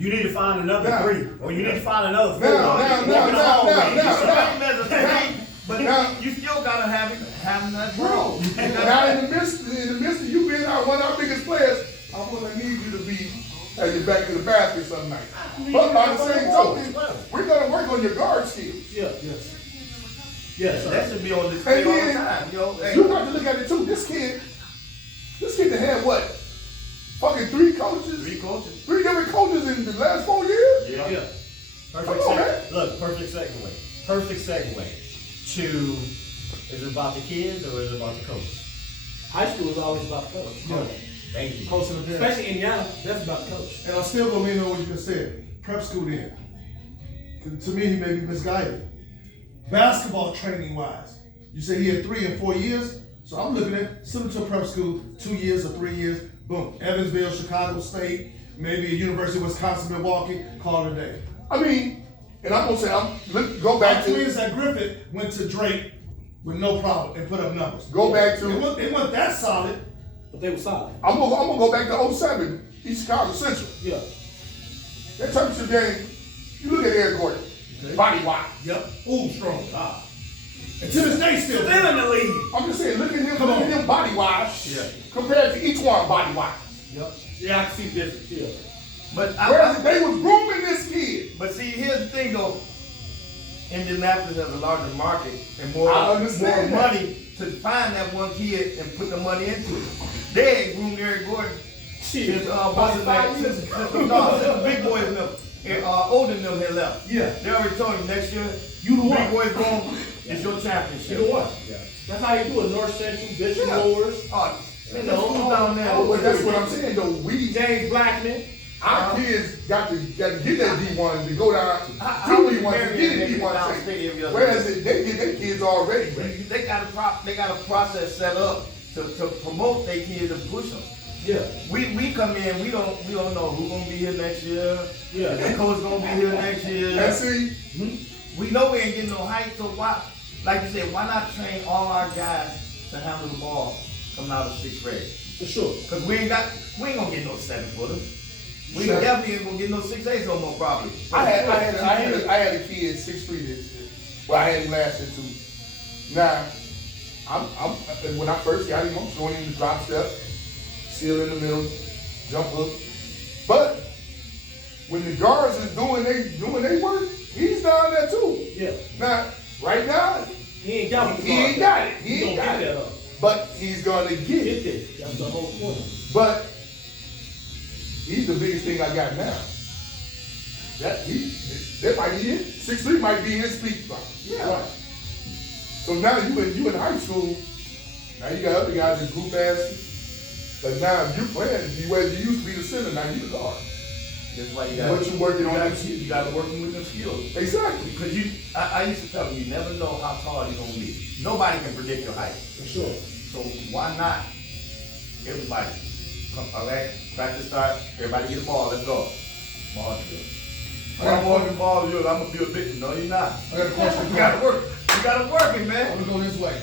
You need to find another three, or you need to find another four. But you still gotta have that bro. Now in the midst of you being one of our biggest players, I'm gonna need you to be at your back to the basket some night. But by the same token, we're gonna work on your guard skills. Yes, that should be on display all the time. You got to look at it too. This kid that had what? Fucking three coaches? Three different coaches in the last 4 years? Yeah. Perfect segue. Perfect segue to, is it about the kids or is it about the coach? High school is always about the coach. Yeah. Thank you. Coach of the day. Especially Indiana, that's about the coach. And I'm still gonna lean on what you just said. Prep school then. To me, he may be misguided. Basketball training wise, you say he had 3 and 4 years, so I'm looking at similar to a prep school, 2 years or 3 years. Boom, Evansville, Chicago State, maybe a University of Wisconsin, Milwaukee, call it a day. I mean, and I'm gonna say, go back to twins at Griffith went to Drake with no problem and put up numbers. Go back to They weren't that solid, but they were solid. I'm gonna go back to 07, East Chicago Central. Yeah. That championship game, you look at Eric Gordon, body wide. Yep. Ooh, strong. And to this day still in the league. I'm just saying, look at him body wise compared to each one body wise. Yep. Yeah, I can see the difference. Yeah. But whereas they was grooming this kid. But see, here's the thing though. Indianapolis has a larger market and more money to find that one kid and put the money into it. They ain't groomed Eric Gordon since the big boys older than them had left. Yeah. They already told him next year, You the one. big boys going, it's your championship. You the one. Yeah. That's how you do it. North Central, Bishop Moores. Down there. But that's what I'm saying though. James Blackman. Our kids got to get that D1 to go down to D1 to get a D1 training. Whereas they get their kids already ready. They got a process set up to promote their kids and push them. Yeah. We come in, we don't know who's gonna be here next year. Yeah. If the coach gonna be here next year. And see, we know we ain't getting no height, so why, like you said, why not train all our guys to handle the ball coming out of 6th grade? For sure. Cause we ain't gonna get no 7-footers. We definitely ain't gonna get no 6'8" no more probably. I had a kid 6'3" this year. Well, I had him last year too. Now, when I first got him, I'm showing him the drop step, seal in the middle, jump hook. But when the guards is doing their work, he's down there too. Yeah. Now, right now, He ain't got he ain't got it. But he's gonna get it. That's the whole point. But he's the biggest thing I got now. That might be it. 6'3" might be his speed spot. Yeah. Right. So now you in high school. Now you got other guys in group passes. But now if you playing, you used to be the center, now you the guard. That's why you What you working on? You got to work with them skills. Exactly. Because I used to tell them, you never know how tall you're gonna be. Nobody can predict your height. For sure. So why not everybody come, all right, practice start, everybody get the ball, let's go. Ball drill. I'm walking the ball, I'm gonna be a victim. No, you're not. I got a question. You gotta work. You gotta work it, I'm man. gonna go this way.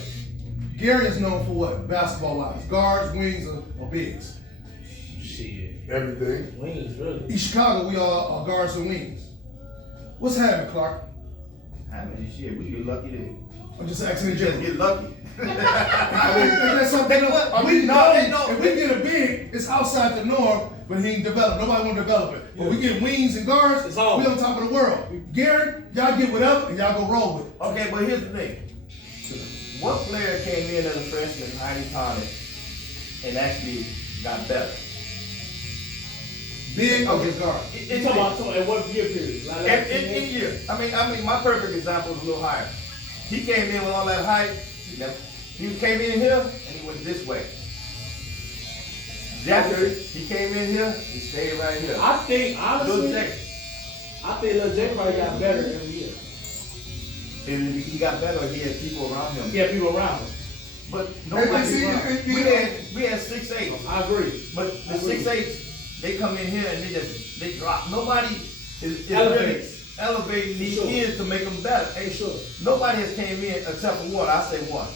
Gary is known for what? Basketball wise. Guards, wings, or bigs. Shit. Everything. Wings, really. In Chicago, we all are guards and wings. What's happening, Clark? I mean, shit, we get lucky to I'm just asking in just general. get lucky. I mean, that's something. They know- they know. If we get a big, it's outside the norm, but he ain't developed. Nobody want to develop it. But we get wings and guards, It's all. we on top of the world. Gary, y'all get whatever and y'all go roll with it. Okay, but here's the thing. What player came in as a freshman, highly talented, and actually got better? Big or just guard? You talking about at what year period? Like In year. I mean, my perfect example is a little higher. He came in with all that height. He came in here and he went this way. Jeffrey, he came in here, he stayed right here. I think, honestly, Lil J. I think Lil J probably got better every year. And he got better, he had people around him. He had people around him. But nobody, we had 6'8". I agree. But the 6'8", they come in here and they drop. Nobody is Elevates. really elevating these Sure. kids to make them better. Hey, sure. Nobody has came in except for one. I say one.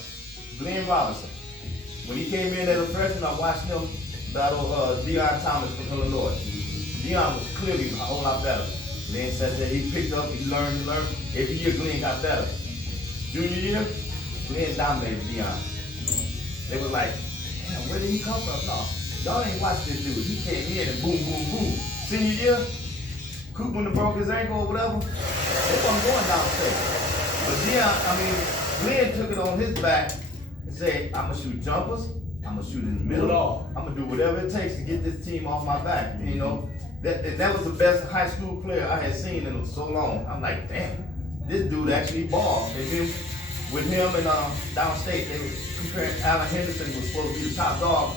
Glenn Robinson. When he came in as a freshman, I watched him battle Deion Thomas from Illinois. Deion was clearly a whole lot better. Glenn said that he picked up, he learned. Every year Glenn got better. Junior year, Glenn dominated Deion. They were like, damn, where did he come from? No, y'all ain't watched this dude. He came in and boom, boom, boom. Senior year, Coop when broke his ankle or whatever, they wasn't going downstairs. But Glenn took it on his back and said, I'm gonna shoot jumpers, I'm gonna shoot in the middle, I'm gonna do whatever it takes to get this team off my back. You know, that was the best high school player I had seen in so long. I'm like, damn, this dude actually balled. And then with him and downstate, they were comparing Allen Henderson was supposed to be the top dog.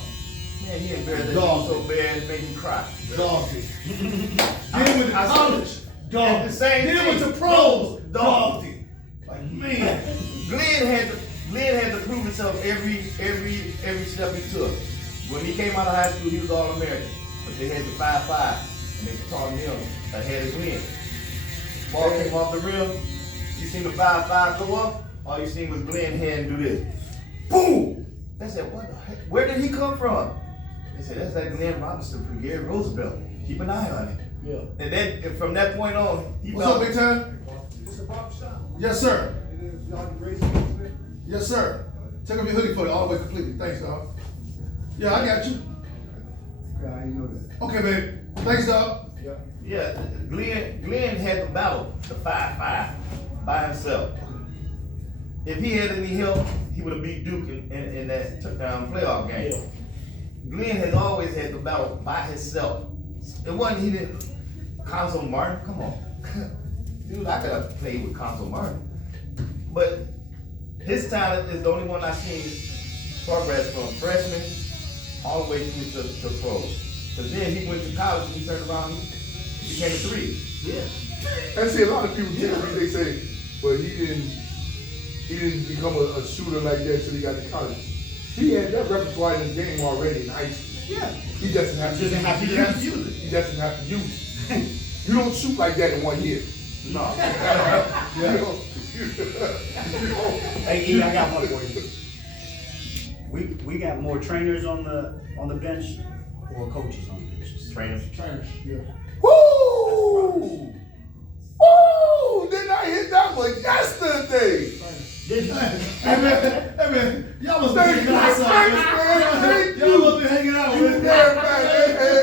Man, he embarrassed that dude so bad it made him cry. Doggy. Then with the college, dog. The same then thing. with the pros, doggy. Like, man. Glenn had to prove himself every step he took. When he came out of high school, he was All-American. But they had the 5'5", and they taught him ahead of Glenn. Ball came off the rim. You seen the 5'5" go up? All you seen was Glenn hand do this. Boom! They said, what the heck? Where did he come from? They said, that's that Glenn Robinson from Gary Roosevelt. Keep an eye on it. Yeah. And then from that point on, he What's up, Big Time? It's a barbershop. Yes, sir. Y'all raise it a little bit. Yes, sir. Take off your hoodie for you all the way completely. Thanks, dog. Yeah, I got you. Okay, I didn't know that. Okay, babe. Thanks, dog. Yeah. Yeah, Glenn had to battle the 5'5" by himself. If he had any help, he would have beat Duke in that playoff game. Yeah. Glenn has always had to battle by himself. It wasn't he didn't. Consul Martin, come on. Dude, I could have played with Consul Martin. But his talent is the only one I've seen progress from freshman all the way through to pros. Because then he went to college and he turned around and became a 3. Yeah. And see, a lot of people tell me, they say, well, he didn't become a shooter like that until he got to college. He had that repertoire in his game already in high school. Yeah. He doesn't have to use it. He doesn't have to use it. You don't shoot like that in 1 year. No. You know? Hey, E, I got one for you. We got more trainers on the bench or coaches on the benches? Trainers. Trainers. Yeah. Woo! Woo! Didn't I hit that one yesterday? Did you? Hey, man. Y'all must be Thank hanging you, out thank you, outside. thank Y'all you. must be hanging out You with damn right.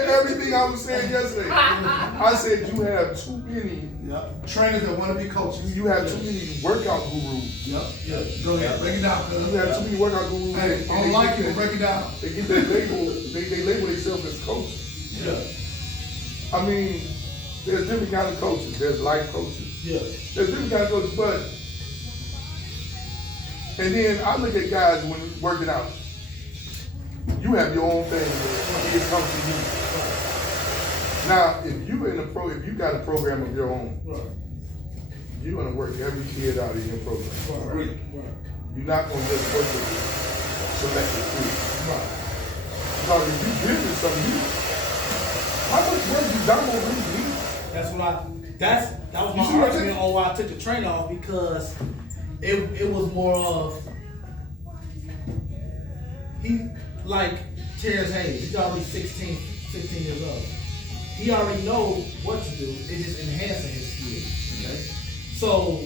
Everything I was saying yesterday. I said you have too many. Yep. Trainers that want to be coaches. You have too many workout gurus. Yep. Yeah. Go ahead. Break it down. You have too many workout gurus. Hey, and I don't like it. Break it down. They get their label. They label themselves as coaches. Yeah. I mean, there's different kind of coaches. There's life coaches. Yeah. There's different kind of coaches, but. And then I look at guys when working out. You have your own thing. It comes to you. Now, if you got a program of your own, Right. you're gonna work every kid out in your program. Right. You're not gonna just work with selected kids. Right. Because if you building something, how much work do Damo really need? That was You my see what I'm argument saying? on why I took the train off, because it was more of he, like Terrence Hayes, he's already 16 years old. He already knows what to do. It's just enhancing his skills. Okay? So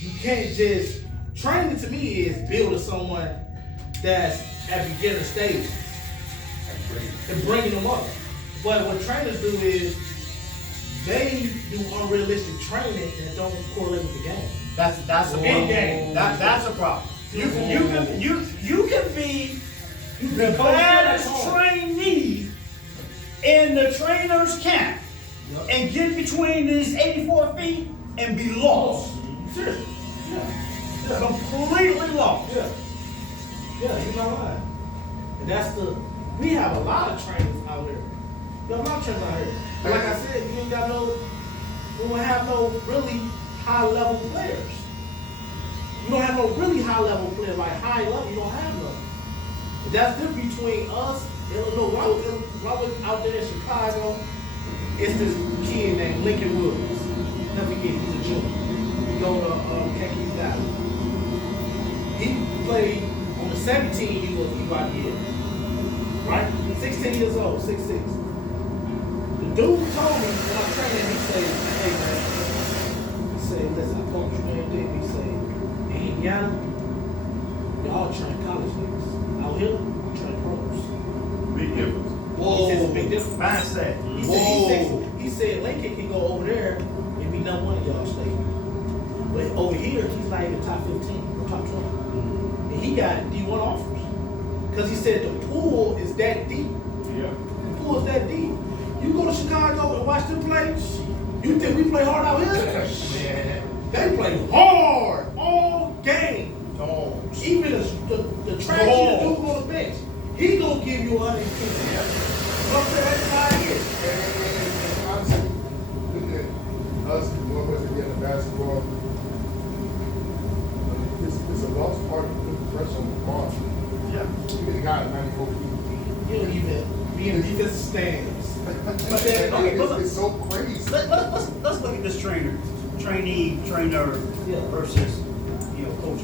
you can't just training to me is building someone that's at beginner stage and bringing them up. But what trainers do is they do unrealistic training that don't correlate with the game. That's a problem. In-game. That's a problem. You can be the baddest trainee in the trainer's camp and get between these 84 feet and be lost. Seriously. Yeah. Completely lost. Yeah. Yeah, you're not lying. And that's we have a lot of trainers out here. We have a lot of trainers out here. But like I said, we don't have no really high level players. You don't have no really high level players, like high level, you don't have none. And that's different between us, Illinois. When I was out there in Chicago, it's this kid named Lincoln Williams. Never forget, he's a junior. He go to Kankakee Valley. He played on the 17 years of EYBL. Right? 16 years old, 6'6". The Dude told me when I'm training, he said, hey man, he said, listen, I coach you every day. He said, in Indiana, y'all train college niggas. Out here, we train pros. Big difference. He said it's a big difference. Mindset. He said Lincoln can go over there and be number one in y'all state. But over here, he's not even top 15 or top 20. And he got D1 offers. Because he said the pool is that deep. Yeah. The pool is that deep. You go to Chicago and watch them play, you think we play hard out here? Man. They play hard all game. Even the trash dude on the bench, he gonna give you 110. You know what I'm saying? That's how it is. And honestly, looking at us, Northwest Indiana basketball, it's a lost part of putting pressure on the ball. Yeah. You get a guy at 94 feet. You don't even be in defensive stands. But then, okay, but It's so crazy. let's look at this trainer Yeah. versus, coach.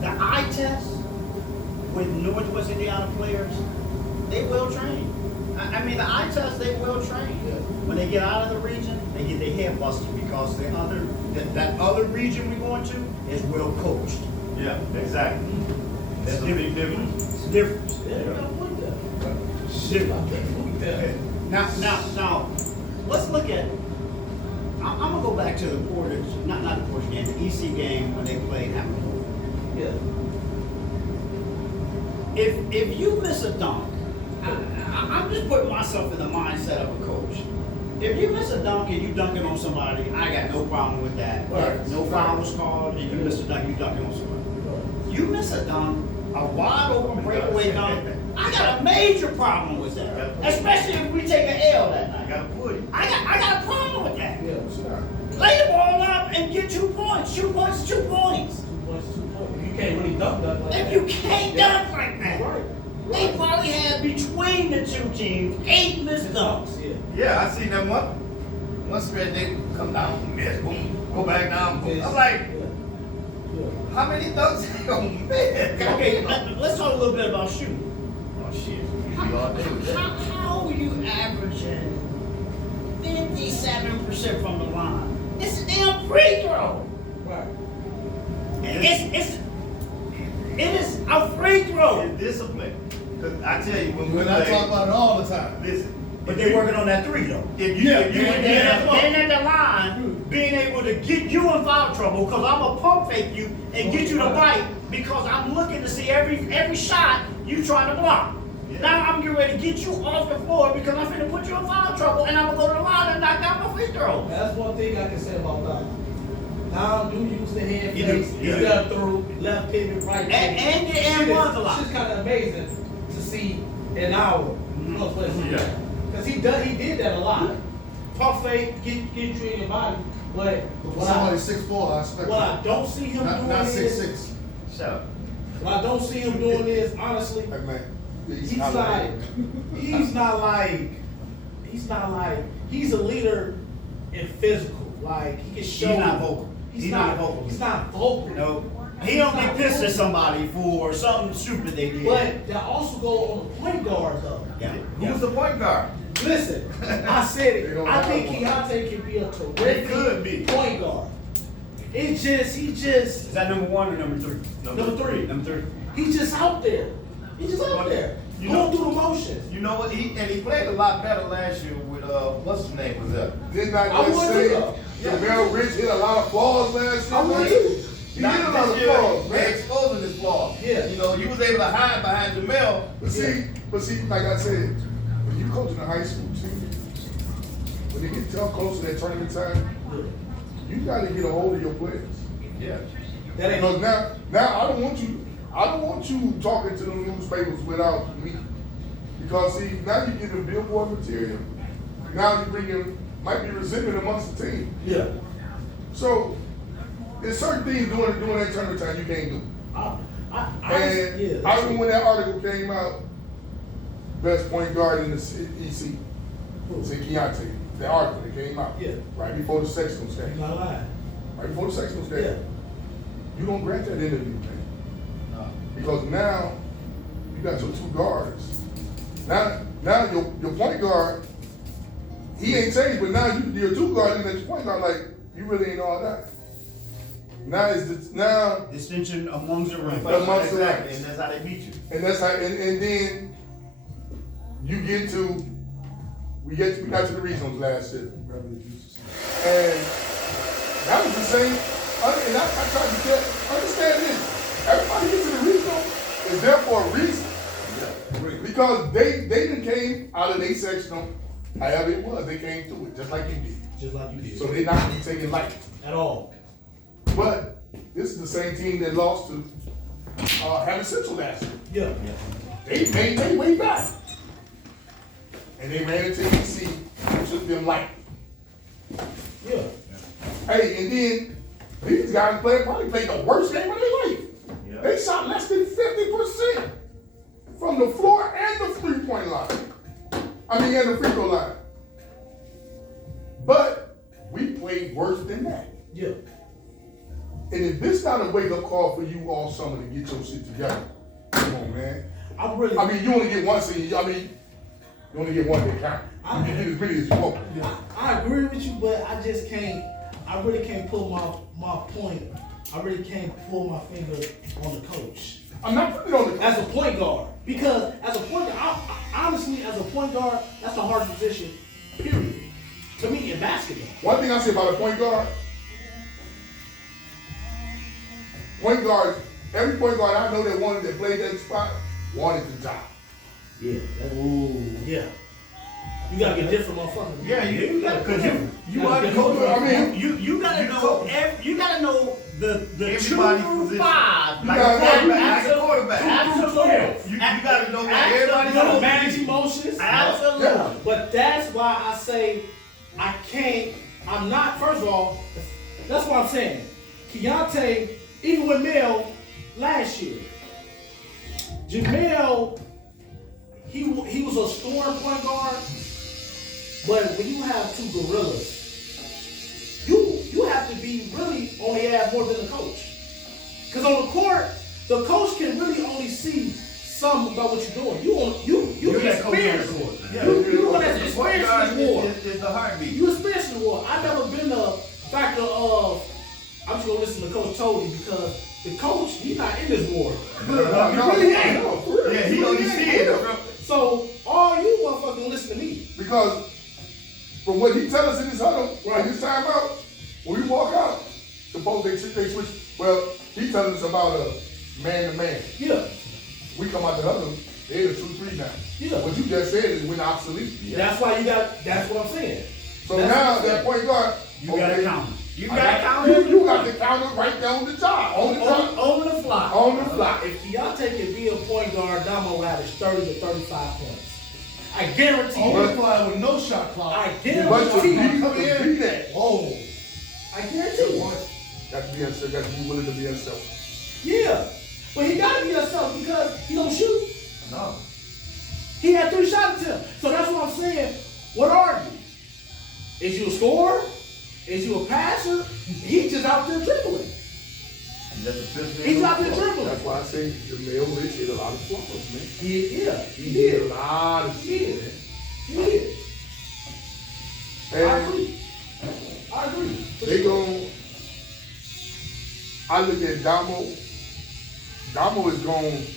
The eye test with Northwest Indiana players, they well trained. I mean, the eye test, they well trained. Yeah. When they get out of the region, they get their head busted because that other region we're going to is well coached. Yeah, exactly. That's a big difference. It's different. Yeah, you gotta put that. Now, let's look at. I'm gonna go back to the Portage, not the Portage game, the EC game when they played Hamilton. Yeah. If you miss a dunk, I'm just putting myself in the mindset of a coach. If you miss a dunk and you dunking on somebody, I got no problem with that. Right. No foul was called, and you miss a dunk, you dunking on somebody. You miss a dunk, a wide open breakaway dunk, I got a major problem with that. Especially if we take an L that I night. gotta put it. I got a problem with that. Yeah, sure. Lay the ball up and get 2 points. 2 points is 2 points. 2 points, 2 points. You can't really dunk that like If that. you can't dunk like that, Right. they probably had between the two teams 8 missed dunks. Yeah. Yeah, I seen them one spread they come down, miss, boom, go back down, boom. I'm like, Yeah. how many dunks they gonna miss? Okay, let's talk a little bit about shooting. Oh shit. We all do that. How are you averaging 57% from the line? It's a damn free throw. Right. It is a free throw. It's discipline. Cause I tell you, when we When I talk about it all the time. listen, But they're working on that 3 though. if you, if you, Being at the line, being able to get you in foul trouble, because I'm gonna pump fake you and get you to bite, because I'm looking to see every shot you trying to block. Yeah. Now I'm getting ready to get you off the floor because I'm finna put you in foul trouble, and I'm gonna go to the line and knock down my free throw. That's one thing I can say about that. Dom do use the hand He fakes, do, he yeah. step through, left pivot, right pivot. And get and runs a lot. It's kind of amazing to see in our Northwest. Yeah. Because he did that a lot. Pump fake, get you in your body. But For what somebody I, 6'4", I expect what I don't see him doing not is, 6'6". so, what I don't see him doing is, honestly, Hey, man. he's not like, he's a leader in physical. Like, he can show. He's not vocal. He's not vocal. He's not vocal. No, he don't get pissed at somebody for something stupid they did. But that also go on the point guard though. Yeah. who's the point guard? Listen, I said They it. don't I have think one. Keontae can be a He could be. terrific point guard. He Is that number 1 or number 3? Number 3. Number 3. He's just out there. He's just out there. You Going know- through the motions. You know what? He played a lot better last year with what's his name was up. Didn't I I just would say too. Jamel Rich hit a lot of balls last year? I would man? too. He hit a lot Not of this year, balls, they man. exposing his flaws. Yeah. You know, you was able to hide behind Jamel. But see, like I said, when you coach in a high school team, when they get tough close to that tournament time, you gotta get a hold of your players. Yeah. That ain't Because now I don't want you talking to the newspapers without me. Because see, now you're getting billboard material. Now you're bringing, might be resentment amongst the team. yeah. So, there's certain things during that tournament time you can't do. And I remember when that article came out, best point guard in the EC, said Keontae. The article that came out. Yeah. Right before the sectionals You're came. not lying. Right before the sectionals came. Yeah. You don't grant that interview, man. Because now you got your 2 guards. Now your point guard he ain't changed, but now you're two guard, and at your point guard, like, you really ain't all that. Now now, Distinction amongst the ranks. Amongst the Exactly, ranks. and that's how they beat you. and that's how, and then you get to, we got to the regionals last year. And that was the same, and I tried to get, understand this, everybody gets to the regional is there for a reason. Because they done came out of their sectional, however it was, they came through it, just like you did. Just like you did. So they not gonna be taken lightly. At all. But this is the same team that lost to Hammond Central last year. Yeah. They made their way back. And they ran into EC, and took them light. Yeah. Hey, and then these guys probably played the worst game of their life. Yeah. They shot less than 50% from the floor and the 3-point line. And the free throw line. But we played worse than that. Yeah. And if this not a wake-up call for you all summer to get your shit together, come on, man. You only get one season. You only get one day count. You can get as many as you want. I agree with you, but I just can't. I really can't pull my point. I really can't pull my finger on the coach I'm not putting it on the as a point guard, because as a point guard, honestly, as a point guard, that's the hardest position. Period. To me, in basketball. One thing I say about a point guard, every point guard I know that played that spot wanted the job. Yeah. Yeah. You gotta be a different motherfucker. Yeah, you gotta, cause you Gotta are the be coach. I mean, You gotta You know, know- you gotta know the Everybody's 2 through position. 5. You Like gotta a know- quarterback. Like a Absolutely. quarterback. Absolutely. You gotta know what Absolutely. everybody's You gotta doing. manage emotions. Absolutely. Yeah. But that's why I say I can't. I'm not. First of all, that's what I'm saying. Keontae, even with Mel last year, Jamel, he was a scoring point guard. But when you have two gorillas, you have to be really only add more than the coach. Because on the court, the coach can really only see some about what you're doing. You that coach on the experience court. it. Yeah. You the one that's The point guard experiencing the war. is the heartbeat. You experience the war. I've never been a factor of, I'm just gonna listen to Coach Toady because the coach, he's not in this war. He really ain't. Yeah, he only see it. So all you motherfuckers gonna listen to me. Because from what he tell us in his huddle, Right. in his timeout, when we walk out, suppose they switch. Well, he telling us about a man-to-man. Yeah. We come out the huddle, they're the 2-3 now. Yeah. What you just said is went obsolete. That's why that's what I'm saying. So That's now what I'm that point guard, You gotta count. You I gotta got- count You got to count it right there on the job. On the job. On the fly. On the fly. If Keontae can be a point guard, Damo will average 30 to 35 points. I guarantee On you. the fly with no shot clock. I But to guarantee be, you. come in. to be that, Oh, I guarantee you. got to be willing to be himself. Yeah. But he gotta be himself because he don't shoot. No. He had 3 shot attempts. So that's what I'm saying. What are you? Is you a scorer? Is you a passer? He's just out there dribbling. He's out there dribbling. That's why I say Jamel Rich hit a lot of flaws, man. He He hit a lot of He shit, is. man. He is. I And agree. I agree. For they sure. gon' I look at Damo. Damo is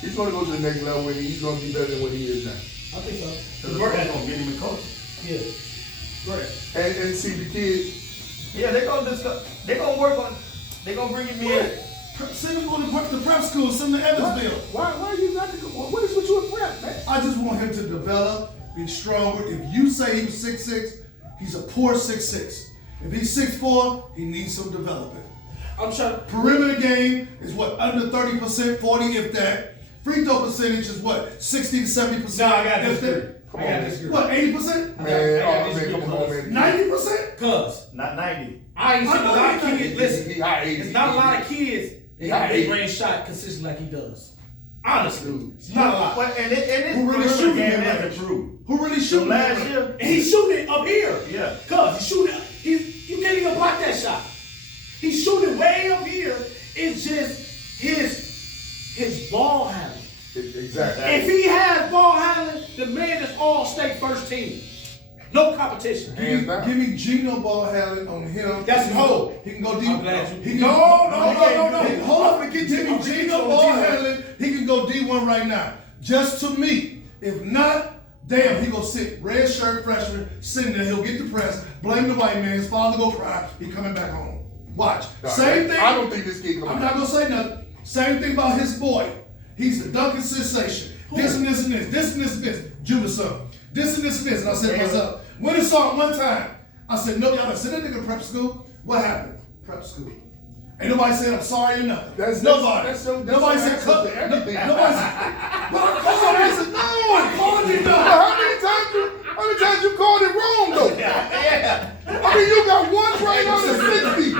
he's gonna go to the next level and he's gonna be better than what he is now. I think so. Because the coach gonna get him a coach. Yeah. Great. And see the kid, Yeah, they're gonna discuss. They're gonna work on. They're gonna bring him in. send him to the prep school, send him to Evansville. why are you not what is with you in prep, man? I just want him to develop, be stronger. If you say he was 6'6", he's a poor 6'6". If he's 6'4", he needs some development. I'm trying to. Perimeter game is what, under 30%, 40 if that. Free throw percentage is what, 60 to 70%. No, I got if this. that. Come I on, got man. this. What, 80%? Man, I oh disagree man, come on, man. 90%? Cuz Not 90. I ain't seen a lot of kids. Listen, He high 80. it's not a lot of kids that mid-range shot consistent like he does. Honestly, it's not a lot. But and it's Who really perimeter shooting game him has like? improved. Who really So shooting last him? year, And he's shooting up here. Yeah. Cuz he's shooting. You can't even block that shot. He's shooting way up here. It's just his ball handling. Exactly. If he has ball handling, the man is all state first team. No competition. Hands down. Give me Gino ball handling on him. That's his hole. He can go deep. I'm glad you- He can, No. Hold on, give me Gino ball handling. He can go D1 right now. Just to me. If not, damn, he gonna sit red shirt freshman sitting there. He'll get depressed. Blame the white man. His father go cry. He coming back home. Watch. Same thing. I don't think this kid coming I'm back. not gonna say nothing. Same thing about his boy. He's the dunking sensation. This and this and this. This and this and this. Judas son. This and this and this. And I said to myself, when I saw it one time, I said, no, y'all done sent that nigga to prep school. What happened? Prep school. Ain't nobody said I'm sorry or nothing. Nobody. Nobody said cut. Nobody said. But I called it. I said, no, I called it. How many times you called it wrong though? Yeah. I mean, you got one right out of 60.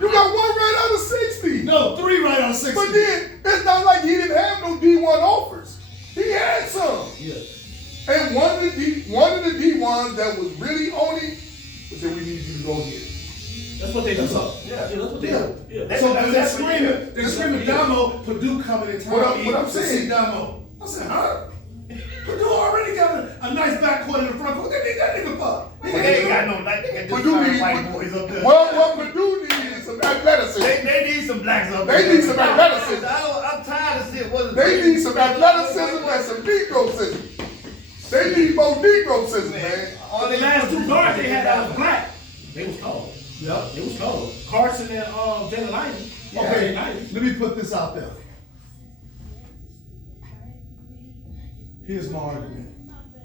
You got one right out of 60. No, 3 right out of 60. But then it's not like he didn't have no D1 offers. He had some. Yeah. And one of the D1s that was really on it was that we need you to go here. That's what they do. That's all. Yeah, that's what they Yeah. do. Yeah. So they're screaming Damo, Purdue coming in town. What I'm to saying- see Damo. I said, huh? Purdue already got a nice backcourt in the front court. They need that nigga fuck. They ain't got no like they got Purdue just need- white boys up there. Well, Purdue needs some athleticism. They need some blacks up there. They need some athleticism. I'm tired of seeing what They need some athleticism and some Negrocism. They need more Negrocism, man. All The they last do two is- guards they had that was black. They was cold. Yep. It was cold. Carson and Jalen Knight. Okay, Knight. let me put this out there. Here's my argument.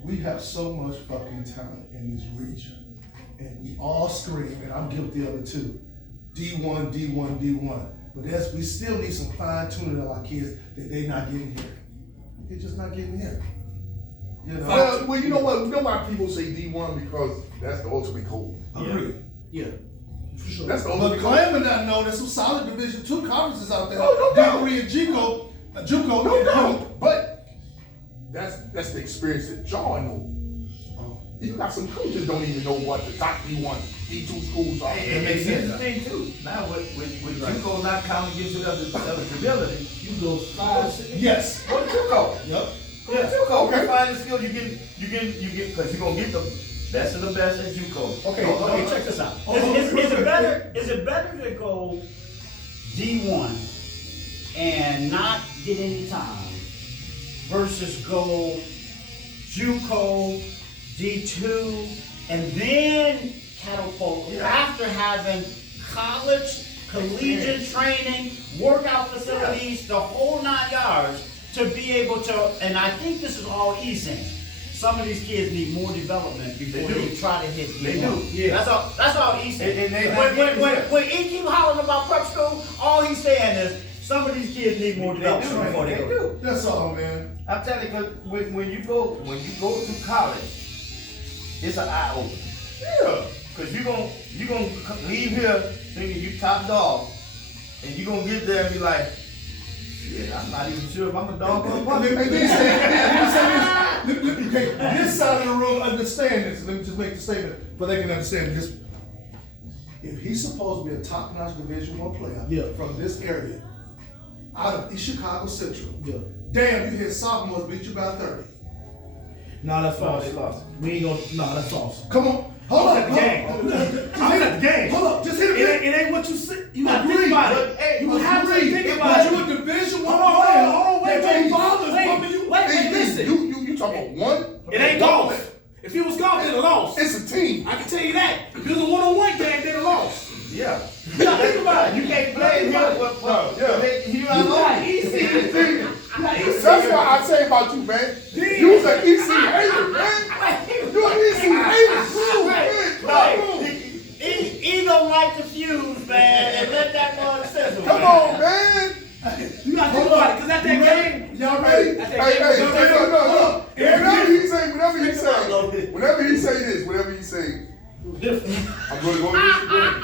We have so much fucking talent in this region. And we all scream, and I'm guilty of it too. D1, D1, D1. But we still need some fine tuning of our kids that they not getting here. They're just not getting here. You know? Well, you know what? You know why people say D1 because that's the ultimate goal. Agreed. Yeah. For sure. That's the But ultimate goal. claiming that, no, there's some solid Division II conferences out there. Oh, no doubt. D3 and JUCO, No and doubt. But that's the experience that John knows. You got some coaches don't even know what the top D1, D2 schools are. It makes sense. The thing too. Now with JUCO not counting against you of eligibility, You go 5, 6. Yes. go to JUCO. Yep. Go to JUCO. Okay. You find the skill you get because you're gonna get the best of the best at JUCO. Okay, check this out. Is it better to go D1 and not get any time versus go JUCO, D2, and then catapult after having college, collegiate training, workout facilities, the whole 9 yards to be able to, and I think this is all easing. Some of these kids need more development before They do. they try to hit D1. They do. Yeah. That's all he's saying. And they- when he keep hollering about prep school, all he's saying is some of these kids need more development before they They go. do. That's all, man. I'm telling you, cause when you go to college, it's an eye opener. Yeah. Cause you gonna leave here thinking you top dog, and you gonna get there and be like, shit, I'm not even sure if I'm a dog or a Let me puppy. say this. Okay, this side of the room understand this. Let me just make the statement, but they can understand this. If he's supposed to be a top-notch Division I player Yeah. from this area, out of East Chicago Central, Yeah. damn, you hit sophomores beat you by 30. No, that's false. they lost. We ain't gonna. No, that's false. Come on, hold I'm up, at the game. hold up. I'm at the game. Hold up, just hit It it. ain't, it ain't what you see. You gotta Agreed, think about but, it. hey, You but have to Agreed. think But about you it. a Division I Hold on, player. hold on, wait, that your wait, father's wait, pumping you. wait, Hey, listen. you talking about one? It ain't golf. If it was golf, they'd have lost. It's a team. I can tell you that. If it was a one-on-one game, they'd have lost. Yeah. You gotta think about it. You can't play here. You You got not EC. That's why I say about you, man. You was an EC hater, man. You an EC hater, too, man. He don't like the fuse, man, and let that mother sizzle. Come on, man. You gotta think about it, cause at that game, Y'all ready? Hey, no. Whenever he say this, I'm gonna go to this game.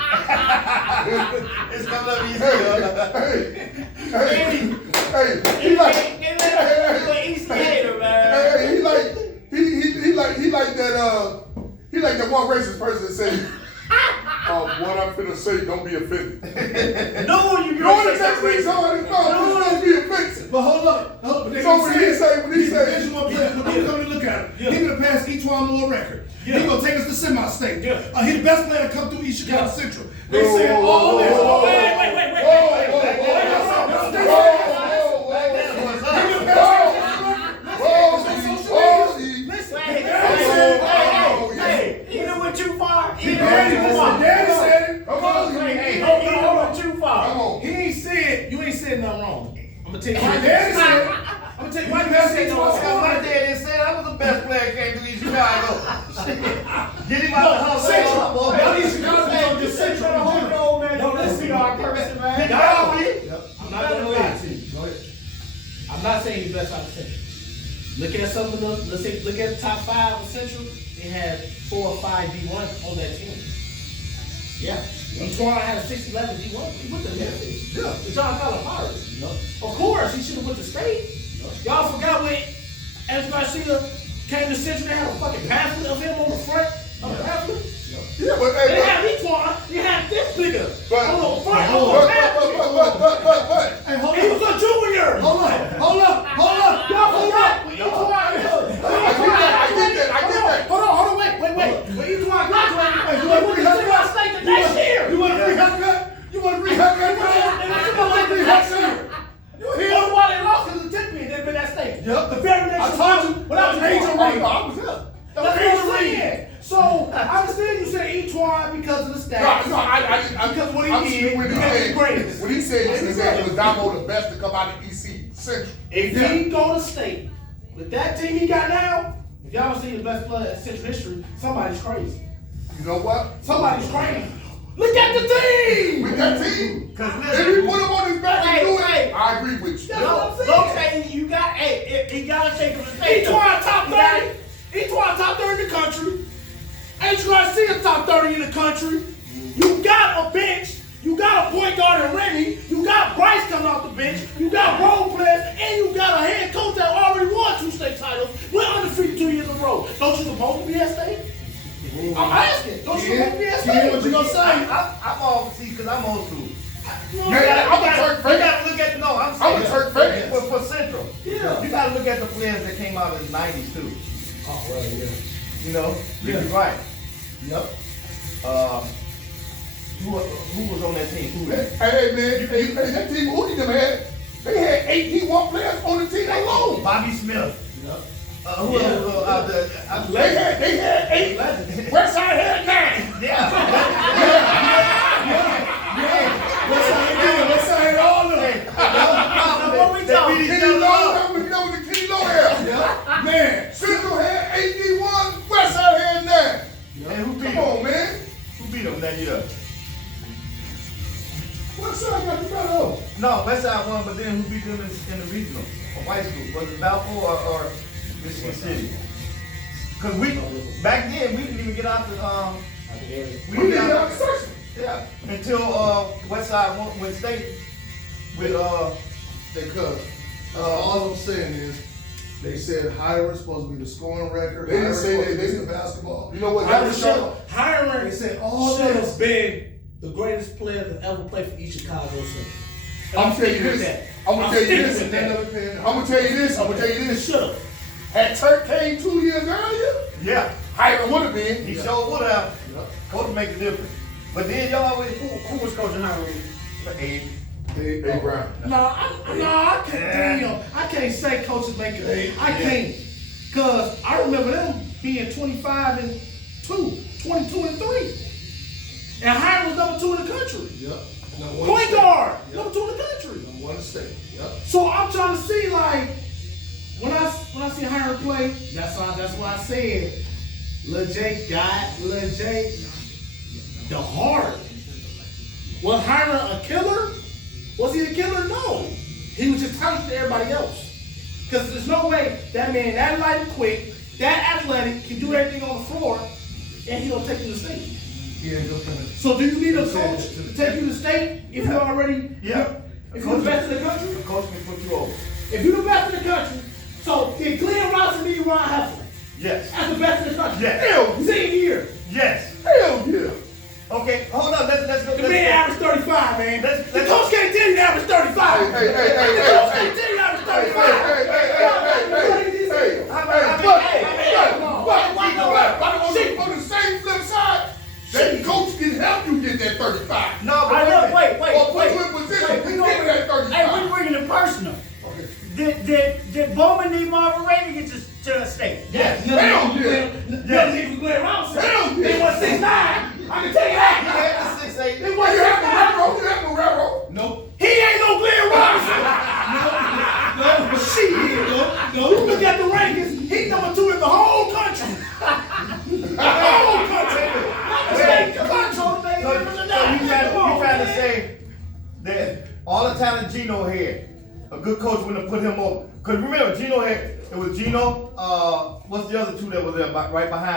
It's coming up easy. Hey, he like, hey, he like that one racist person that say, what I'm finna say, don't be offended. No, you You know what the next thing somebody don't be offensive. But hold up. But they So gonna when he say- he's a Division I player. When they come to look at him, he could have passed each one more record. He gonna take us to semi-state. Yeah. He the best player to come through East Chicago Yeah. Central. They Whoa, said whoa, all whoa, this. whoa, whoa, Wait. Hey, he done went too far. He Daddy said it. Come on, He done went too Come far. on. He ain't said, you ain't said nothing wrong. I'm gonna tell you why. Daddy said it. I'm gonna tell you why you Daddy said said no it. wrong. My daddy said I was the best player came to East Chicago. Get him out the house. Central. boy. Now East Chicago Central just Central, Central. hold it on, man. Don't let's see our person, man. Y'all be. I'm not gonna lie to you. Go ahead. I'm not saying he's best out of Central. Look at some of the, look at the top 5 of Central. It had 4 or 5 D1 on that team. Yeah. Antoine had a 6'11 D1. He went to Memphis. Yeah. The John Collins Pirates. Of course, he should have went to state. Y'all forgot when Andrew Garcia came to Central, they had a fucking pamphlet of him on the front of the pamphlet. Yeah, but hey, They had Antoine, they had this nigga But- on the front but, of the pamphlet. but. Hey, hold He was up. a junior. Hold up. Y'all forgot when I get that. Hold on, wait. When Antoine graduated, Hey, he you want a went free to haircut? Central State the next year. You want a free haircut? You want a free haircut, man? You want a free haircut? You You hear? know why they lost? Because the tip they've been that state. Yep. The very next I told you. when I was Major Antoine. Reed. I was there. That's what I'm saying. So I understand you said Antoine because of the stats. Because what he did, When he because he's said, greatest. when he said it was Damo the best to come out of EC Central. If he go to state with that team he got now, if y'all don't see the best player in Central history, somebody's crazy. You know what? Somebody's crazy. Look at the team. With that team, Cause if listen, he put him on his back and do it, Hey. I agree with you. That's what I'm saying. Okay, you got, hey, he gotta take him to state. Antoine top 30. Antoine top 30 in the country. Andrew Garcia top 30 in the country. You got a bench. You got a point guard in Remy. You got Bryce coming off the bench. You got role players, and you got a head coach that already won 2 state titles. We're undefeated 2 years in a row. Don't you supposed to be at state? I'm asking. Don't you supposed to be at state? What you gonna say? I'm off see because I'm old school. Man, I'm a Turk You fan. gotta look at no. I'm I'm a saying Turk fan. for Central. Yeah. You gotta look at the players that came out in the '90s too. Oh, well, yeah. You know, Yeah. you're right. Yep. Who was on that team? Who was that? Hey man, that team Hootie them had, they had 8 D1 players on the team alone. Bobby Smith. Yep. Who else out there? They had 8. Westside had 9. Yeah. Let's say it all of them. What we talking? They beat each Kenny other Lowe, up. that was the Kenny Lowe era. Man. Central had 8 D1, Westside had 9. And who beat Come them? on, man. Who beat them that year? Westside got the better. No, Westside won, but then who beat them in the regional or white school? Was it Balfour or Michigan City? Cause back then we didn't even get out the We didn't get out the section. yeah until Westside went state with Because all I'm saying is, they said Hiram's supposed to be the scoring record. They didn't Hiram's say supposed that. to They be didn't. the basketball. You know what? That Hiram was show. They said all should this. have been the greatest player to ever play for East Chicago Center. And I'm telling you sticking with this. that. I'm gonna tell you sticking this. with that. I'm gonna tell you this. I'm gonna tell you this. Should have. Had Turk came 2 years earlier, yeah. Hiram would have been. He sure would have. Coach make a difference. But then y'all always Who was coaching Hiram? Abe. Hey, Brown. I can't. Damn, I can't say coaches make it. I can't, cause I remember them being 25 and 2, 22 and 3, and Hiram was number 2 in the country. Yep. Number one Point state. guard, Yep. number 2 in the country. Number one state. Yep. So I'm trying to see like when I see Hiram play, that's why I said Lil Jake got Lil Jake the heart. Was Hiram a killer? Was he a killer? No. He was just talented to everybody else. Because there's no way that man that light and quick, that athletic, can do everything on the floor, and he don't take you to state. He ain't gonna come in. So do you need a coach to take you to state if you already if you're the best in the country? The coach can put you over. If you're the best in the country, so did Glenn Robinson need Ron Heflin Yes. as the best in the country? Yes. Hell, same year. Yes. Hell yeah. Okay, hold on. Let's go. The man averaged 35, man. Let's- The coach can't tell you he averaged 35. Hey, The coach can't tell you he averaged 35. Hey, Y'all got me crazy. hey, How about- Shit, get that 35. No, but I know, wait, Or put you in position wait, to we get gonna- that 35. Hey, we bringing it personal. Okay. Did Bowman need Marvin Ray to get to the state? Yes. Hell yeah. Nothing niggas was Glenn Robinson. Hell yeah. They was 6'9". I can tell you that. he had the 6'8". Then why you have no railroad? You have no railroad. Nope. He ain't no Glenn Robinson. No. Shit. No. You look at the rankings, he's number 2 in the whole country. The whole country. State control, baby. So you trying to say that all the talent Gino had, a good coach wouldn't have put him over. Because remember, Gino had, it was Gino, what's the other two that was there right behind?